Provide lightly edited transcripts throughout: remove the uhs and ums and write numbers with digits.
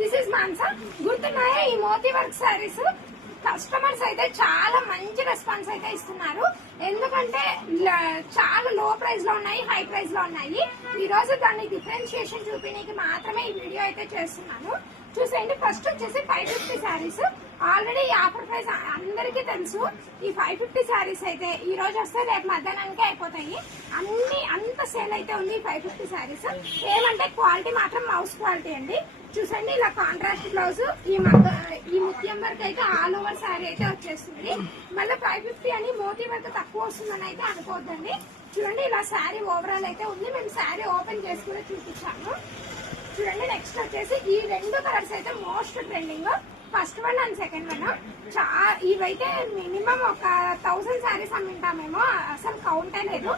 This is Mansa. గుర్తున్నాయా ఈ Moti work saris? Customers అయితే చాలా మంచి రెస్పాన్స్ అయితే ఇస్తున్నారు. ఎందుకంటే చాలా లో ప్రైస్ లో ఉన్నాయి, హై ప్రైస్ లో ఉన్నాయి. ఈ రోజు దాన్ని డిఫరెన్షియేషన్ చూపించడానికి మాత్రమే ఈ వీడియో అయితే చేస్తున్నాను. చూసేయండి. ఫస్ట్ వచ్చేసి 550 శారీస్. ఆల్రెడీ ఈ ఆఫర్ ప్రైస్ అందరికీ తెలుసు. ఈ 550 శారీస్ అయితే ఈ రోజు వస్తే రేపు మధ్యాహ్నానికి అయిపోతాయి. అంత సేల్ అయితే ఉంది 550 శారీస్. ఏమంటే క్వాలిటీ మాత్రం మౌస్ క్వాలిటీ అండి. చూసండి, ఇలా కాంట్రాస్ట్ బ్లౌజ్, ఈ ముత్యం వర్క్ అయితే ఆల్ ఓవర్ శారీ అయితే వచ్చేస్తుంది. మళ్ళీ 550 అని మోతీ వర్క్ తక్కువ వస్తుందని అయితే అనుకోవద్దండి. చూడండి, ఇలా శారీ ఓవరాల్ అయితే ఉంది. మేము శారీ ఓపెన్ చేసి కూడా చూపించాము. చూడండి, నెక్స్ట్ వచ్చేసి ఈ రెండు కలర్స్ అయితే most trending. First one and second one. ఇవైతే మినిమం ఒక 1000 శారీస్ అమ్మింటామేమో, అసలు కౌంటే లేదు.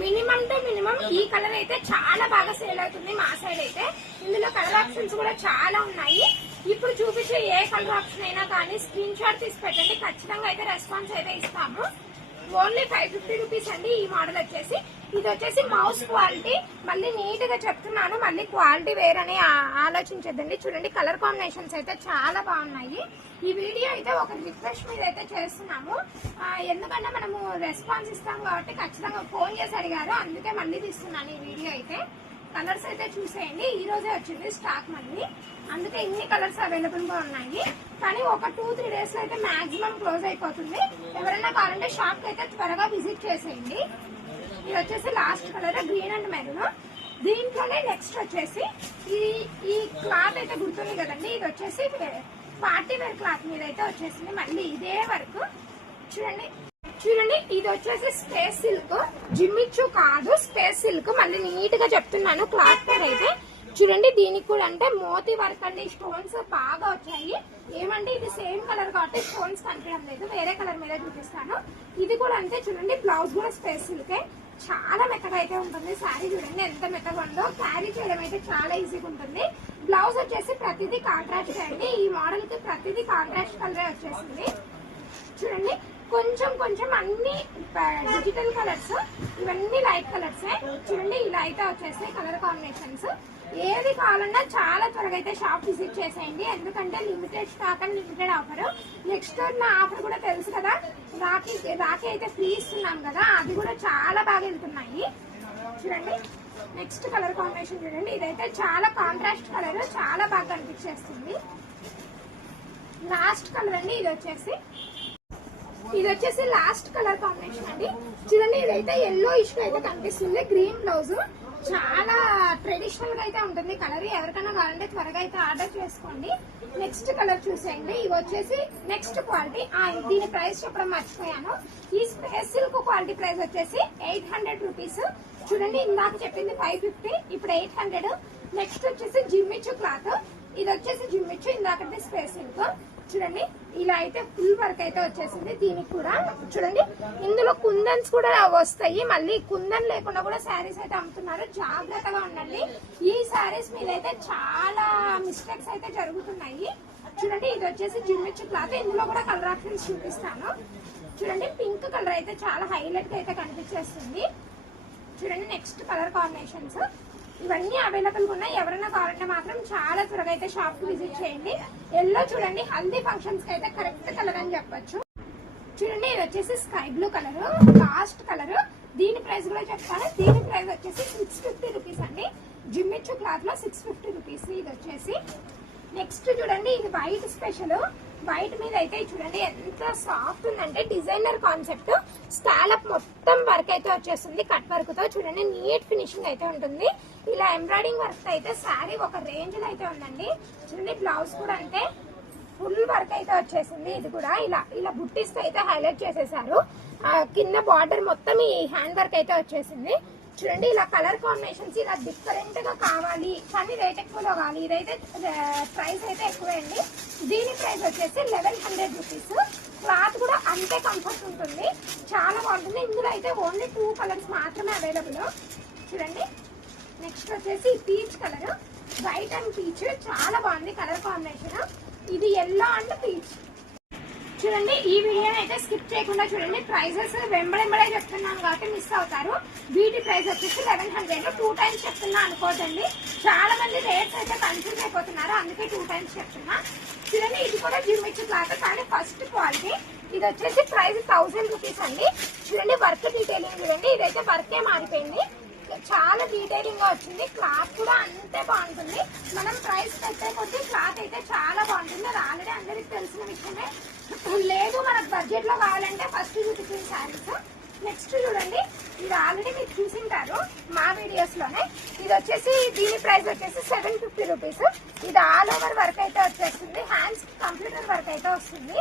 మినిమం టు మినిమం ఈ కలర్ అయితే చాలా బాగా సేల్ అవుతుంది మా సైడ్ అయితే. ఇందులో కలర్ ఆప్షన్స్ కూడా చాలా ఉన్నాయి. ఇప్పుడు చూపించే ఏ కలర్ ఆప్షన్ అయినా కానీ స్క్రీన్ షాట్ తీసి పెట్టండి, ఖచ్చితంగా అయితే రెస్పాన్స్ అయితే ఇస్తాము. ఓన్లీ 550 రూపీస్ అండి ఈ మోడల్ వచ్చేసి. ఇది వచ్చేసి మౌస్ క్వాలిటీ. మళ్ళీ నీట్ గా చెప్తున్నాను, మళ్ళీ క్వాలిటీ వేరని ఆలోచించద్దండి. చూడండి, కలర్ కాంబినేషన్స్ అయితే చాలా బాగున్నాయి. ఈ వీడియో అయితే ఒక రిక్వెస్ట్ మీద అయితే చేస్తున్నాము. ఎందుకంటే మనము రెస్పాన్స్ ఇస్తాం కాబట్టి ఖచ్చితంగా ఫోన్ చేసి అడిగారు, అందుకే మళ్ళీ తీస్తున్నాను ఈ వీడియో అయితే. కలర్స్ అయితే చూసేయండి. ఈ రోజే వచ్చింది స్టాక్ మళ్ళీ, అందుకే ఇన్ని కలర్స్ అవైలబుల్ గా ఉన్నాయి. కానీ ఒక 2-3 డేస్ లో అయితే మాక్సిమం క్లోజ్ అయిపోతుంది. ఎవరైనా కావాలంటే షాప్ కి అయితే త్వరగా విజిట్ చేసేయండి. ఇది వచ్చేసి last colour green and maroon. దీంట్లోనే నెక్స్ట్ వచ్చేసి ఈ క్లాత్ అయితే గుర్తుంది కదండి, ఇది వచ్చేసి పార్టీ వేర్ క్లాత్ మీద అయితే వచ్చేసింది. మళ్ళీ ఇదే వర్క్ చూడండి. ఇది వచ్చేసి స్పేస్ సిల్క్, జిమ్మిచ్చు కాదు, స్పేస్ సిల్క్. మళ్ళీ నీట్ గా చెప్తున్నాను క్లాత్ పేరు అయితే. చూడండి, దీనికి కూడా అంటే మోతీ వర్క్ అండి, స్టోన్స్ బాగా వచ్చాయి. ఏమంటే ఇది సేమ్ కలర్ కాబట్టి స్టోన్స్ కనిపించడం లేదు, వేరే కలర్ మీద చూపిస్తాను. ఇది కూడా అంతే. చూడండి, బ్లౌజ్ కూడా స్పేస్ సిల్కే. చాలా మెత్తగా అయితే ఉంటుంది. శారీ చూడండి ఎంత మెత్తగా ఉందో. క్యారీ చేయడం అయితే చాలా ఈజీగా ఉంటుంది. బ్లౌజ్ వచ్చేసి ప్రతిదీ కాంట్రాస్ట్ చేయండి. ఈ మోడల్ కి ప్రతిదీ కాంట్రాస్ట్ కలరే వచ్చేసింది. చూడండి, కొంచెం అన్ని డిజిటల్ కలర్స్, ఇవన్నీ లైట్ కలర్స్. చూడండి, ఇలా అయితే వచ్చేసాయి కలర్ కాంబినేషన్స్. ఏది కావాలన్నా చాలా త్వరగా అయితే షాప్ విజిట్ చేసేయండి. ఎందుకంటే limited stock and limited offer. Next నా ఆఫర్ కూడా తెలుసు కదా, రాఖీ అయితే ఫ్రీ ఇస్తున్నాం కదా, అది కూడా చాలా బాగా వెళ్తున్నాయి. చూడండి, నెక్స్ట్ కలర్ కాంబినేషన్ చూడండి. ఇదైతే చాలా కాంట్రాస్ట్ కలర్, చాలా బాగా కనిపించేస్తుంది. లాస్ట్ కలర్ అండి. ఇది వచ్చేసి లాస్ట్ కలర్ కాంబినేషన్ అండి. చూడండి, ఇదైతే ఎల్లో ఇష్యూ అయితే కనిపిస్తుంది. గ్రీన్ బ్లౌజ్, చాలా ట్రెడిషనల్ గా అయితే ఉంటుంది కలర్. ఎవరికైనా కావాలంటే త్వరగా అయితే ఆర్డర్ చేసుకోండి. నెక్స్ట్ కలర్ చూసేయండి. ఇవి వచ్చేసి నెక్స్ట్ క్వాలిటీ. దీని ప్రైస్ చెప్పడం మర్చిపోయాను. ఈ స్పేస్ సిల్క్ క్వాలిటీ ప్రైస్ వచ్చేసి 800 రూపీస్. చూడండి, ఇందాక చెప్పింది 550, ఇప్పుడు 800. నెక్స్ట్ వచ్చేసి జిమ్మిచ్చు క్లాత్. ఇది వచ్చేసి జిమ్మిచ్చు, ఇందాకంటే స్పేస్ సిల్క్. చూడండి, ఇలా అయితే ఫుల్ వర్క్ అయితే వచ్చేసింది. దీనికి కూడా చూడండి, ఇందులో కుందన్స్ కూడా వస్తాయి. మళ్ళీ కుందన్ లేకుండా కూడా శారీస్ అయితే అమ్ముతున్నారు, జాగ్రత్తగా ఉండండి. ఈ శారీస్ మీద అయితే చాలా మిస్టేక్స్ అయితే జరుగుతున్నాయి. చూడండి, ఇది వచ్చేసి జిమ్మిచ్చు క్లాత్. ఇందులో కూడా కలర్ ఆప్షన్స్ చూపిస్తాను. చూడండి, పింక్ కలర్ అయితే చాలా హైలైట్ గా అయితే కనిపించేస్తుంది. చూడండి, నెక్స్ట్ కలర్ కాంబినేషన్స్ ఇవన్నీ అవైలబుల్ గా ఉన్నాయి. ఎవరైనా కావాలంటే మాత్రం చాలా త్వరగా అయితే షాప్ కి విజిట్ చేయండి. ఎల్లో చూడండి, హల్దీ ఫంక్షన్స్ కి అయితే కరెక్ట్ కలర్ అని చెప్పొచ్చు. చూడండి, ఇది వచ్చేసి sky blue colour, last colour. దీని ప్రైస్ కూడా చెప్తాను. దీని ప్రైస్ వచ్చేసి 650 రూపీస్ అండి. జిమ్మిచ్చు క్లాత్ లో 650 రూపీస్ ఇది వచ్చేసి. నెక్స్ట్ చూడండి, ఇది వైట్ స్పెషల్. వైట్ మీద అయితే చూడండి ఎంత సాఫ్ట్ ఉందంటే, డిజైనర్ కాన్సెప్ట్. స్కాలప్ మొత్తం వర్క్ అయితే వచ్చేస్తుంది కట్ వర్క్ తో. చూడండి, నీట్ ఫినిషింగ్ అయితే ఉంటుంది. ఇలా ఎంబ్రాయిడింగ్ వర్క్ అయితే శారీ ఒక రేంజ్ లో అయితే ఉందండి. చూడండి, బ్లౌజ్ కూడా అంటే ఫుల్ వర్క్ అయితే వచ్చేసింది. ఇది కూడా ఇలా బుట్టిస్ అయితే హైలైట్ చేసేసారు. కింద బార్డర్ మొత్తం ఈ హ్యాండ్ వర్క్ అయితే వచ్చేసింది. చూడండి, ఇలా కలర్ కాంబినేషన్స్ ఇలా డిఫరెంట్ గా కావాలి, కానీ రేట్ ఎక్కువలో కావాలి. ఇదైతే ప్రైస్ అయితే ఎక్కువే అండి. దీని ప్రైస్ వచ్చేసి 1100 రూపీస్. క్లాత్ కూడా అంతే కంఫర్ట్ ఉంటుంది, చాలా బాగుంటుంది. ఇందులో అయితే ఓన్లీ 2 కలర్స్ మాత్రమే అవైలబుల్. చూడండి, నెక్స్ట్ వచ్చేసి peach colour, white and peach, చాలా బాగుంది కలర్ కాంబినేషన్. ఇది ఎల్లో అండ్ పీచ్. చూడండి, ఈ వీడియోని అయితే స్కిప్ చేయకుండా చూడండి. ప్రైజెస్ వెంబడే చెప్తున్నాను కాబట్టి మిస్ అవుతారు. వీటి ప్రైస్ వచ్చేసి 1100. 2 టైమ్స్ చెప్తున్నా అనుకోదండి. చాలా మంది రేట్ నైట్ అయితే కన్ఫ్యూజ్ అయిపోతున్నారు, అందుకే 2 టైమ్స్ చెప్తున్నా. చూడండి ఇది కూడా జిమ్మిచ్చి క్లాత్, కానీ ఫస్ట్ క్వాలిటీ. ఇది వచ్చేసి ప్రైస్ 1000 రూపీస్ అండి. చూడండి వర్క్ డీటెయిలింగ్ చూడండి, ఇదైతే వర్కే మారిపోయింది, చాలా డీటెయిలింగ్ గా వచ్చింది. క్లాత్ కూడా అంతే బాగుంటుంది. మనం ప్రైస్ పెట్టే కొద్దీ క్లాత్ అయితే చాలా బాగుంటుంది, అది ఆల్రెడీ అందరికి తెలిసిన విషయమే. లేదు మనకు బడ్జెట్ లో కావాలంటే ఫస్ట్ చూపించిన శారీస్. నెక్స్ట్ చూడండి, ఇది ఆల్రెడీ మీరు చూసింటారు మా వీడియోస్ లోనే. ఇది వచ్చేసి దీని ప్రైస్ వచ్చేసి 750 రూపీస్. ఇది ఆల్ ఓవర్ వర్క్ అయితే వచ్చేస్తుంది, హ్యాండ్స్ కంప్యూటర్ వర్క్ అయితే వస్తుంది.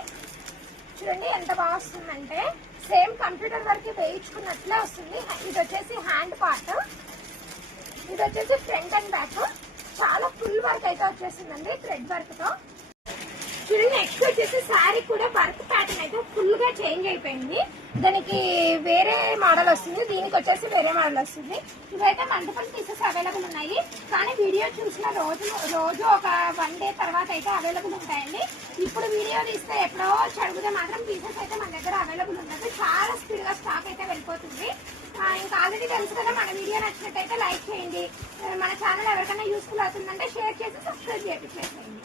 చూడండి ఎంత బాగా వస్తుందంటే సేమ్ కంప్యూటర్ వర్క్ వేయించుకున్నట్లే వస్తుంది. ఇది వచ్చేసి హ్యాండ్ పార్ట్, ఇది వచ్చేసి ఫ్రంట్ అండ్ బ్యాక్, చాలా ఫుల్ వర్క్ అయితే వచ్చేసిందండి థ్రెడ్ వర్క్ తో. చూడండి నెక్స్ట్ వచ్చేసి శారీ కూడా వర్క్ ప్యాటర్న్ అయితే ఫుల్ గా చేంజ్ అయిపోయింది. దానికి వేరే మోడల్ వస్తుంది, దీనికి వచ్చేసి వేరే మోడల్ వస్తుంది. ఇవైతే మల్టిపుల్ పీసెస్ అవైలబుల్ ఉన్నాయి, కానీ వీడియో చూసిన రోజు ఒక 1 డే తర్వాత అయితే అవైలబుల్ ఉంటాయండి. ఇప్పుడు వీడియో తీస్తే ఎప్పుడో అడిగితే మాత్రం పీసెస్ అయితే మన దగ్గర అవైలబుల్ ఉండదు, చాలా స్పీడ్ గా స్టాక్ అయితే వెళ్ళిపోతుంది. ఇంకా ఆల్రెడీ తెలుసు కదా, మన వీడియో నచ్చినట్టయితే లైక్ చేయండి, మన ఛానల్ ఎవరికైనా యూస్ఫుల్ అవుతుందంటే షేర్ చేసి సబ్స్క్రైబ్ చేయండి.